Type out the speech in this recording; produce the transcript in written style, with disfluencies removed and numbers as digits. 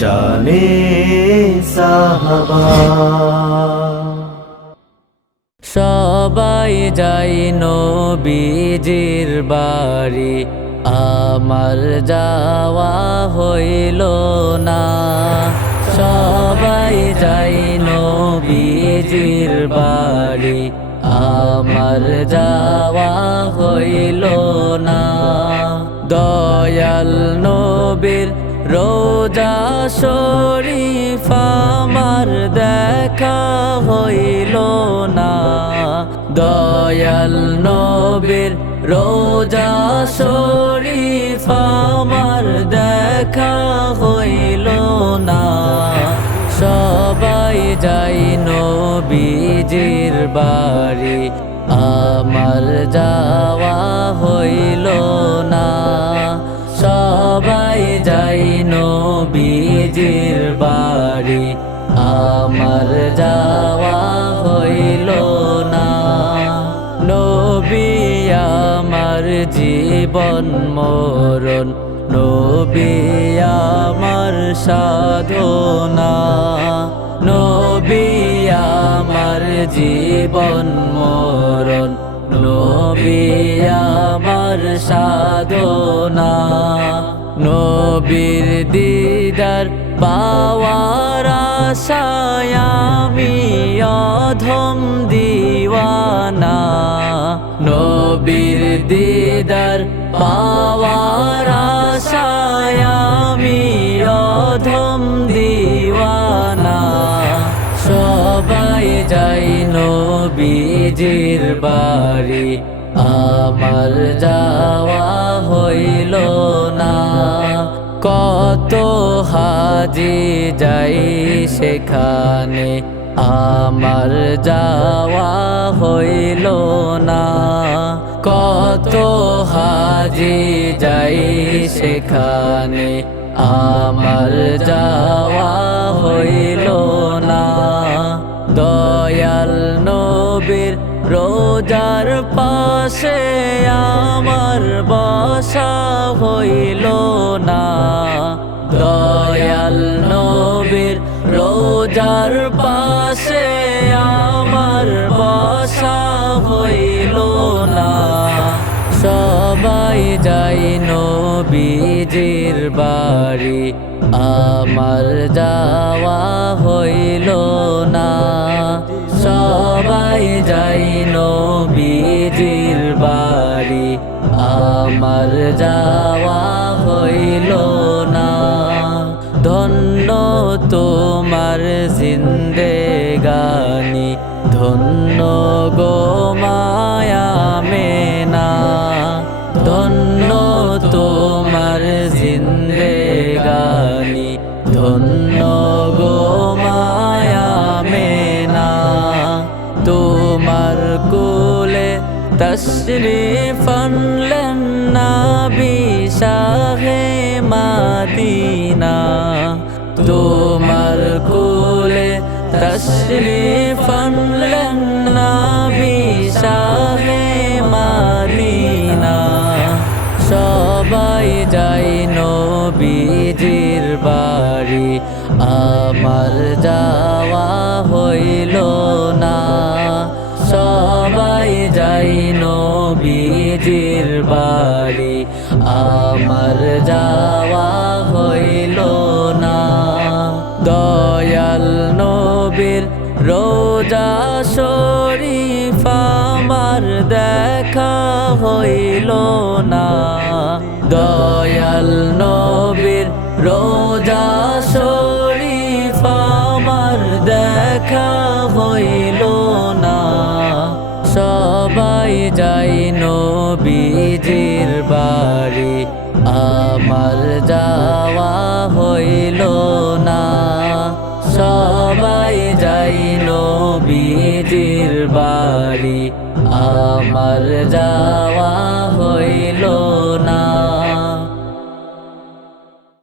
শানে সাহাবা। সবাই যাই নবীজির বাড়ি, আমার যাওয়া হইল না। সবাই যাই নবীজির বাড়ি, আমার যাওয়া হইল না। দয়াল নবীর রোজা শরীফ আমার দেখা হইল না। দয়াল নবীর রোজা শরীফ আমার দেখা হইল না। সবাই যাই নবীজির বাড়ি, আমার যাওয়া হইল না। সবাই যাই নবীজির বাড়ি, আমার যাওয়া হইল না। নবী আমার জীবন মরণ, নবী আমার সাধনা। নবী আমার জীবন মরণ, নবী আমার সাধনা। নবীর দিদার পাওয়ার আশায় আমি অধম দিওয়ানা। নবীর দিদার পাওয়ার আশায় আমি অধম দিওয়ানা। সবাই যাই নবীজির বাড়ি, আমার যাওয়া হইল না। কত হাজি যাই সেখানে, আমার যাওয়া হইল না। কত হাজি যাই সেখানে, আমার যাওয়া হইল না। দয়াল নবীর রোজার পাশে আমার বসা হইল না। দয়াল নবীর রোজার পাশে আমার বসা হইল না। সবাই যাই নবীজির বাড়ি, আমার যাওয়া হইল না। সবাই যাই নবীজির বাড়ি, আমার যাওয়া হইল না। ধন্য তোমার জিন্দেগানি, ধন্য গো মায়া মেনা। ধন্য তোমার জিন্দেগানি, ধন্য গো মায়া মেনা। তোমার কোলে তশরিফ আনলেন নবী শাহে মদিনা। তোমার কোলে তশরিফ আনলেন নবী শাহে মদিনা। সবাই যাই নবীজির বাড়ি, আমার যাওয়া হইল না। সবাই যাই নবীজির বাড়ি, আমার যাওয়া হইল না। দয়াল নবীর রোজা শরীফ আমার দেখা হইল না। দয়াল নবীর রোজা শরীফ আমার দেখা হইল না। সবাই যাই নবীজির বাড়ি, আমার যাওয়া হইল না। সবাই যাই নবীজির বাড়ি, আমার যাওয়া হইল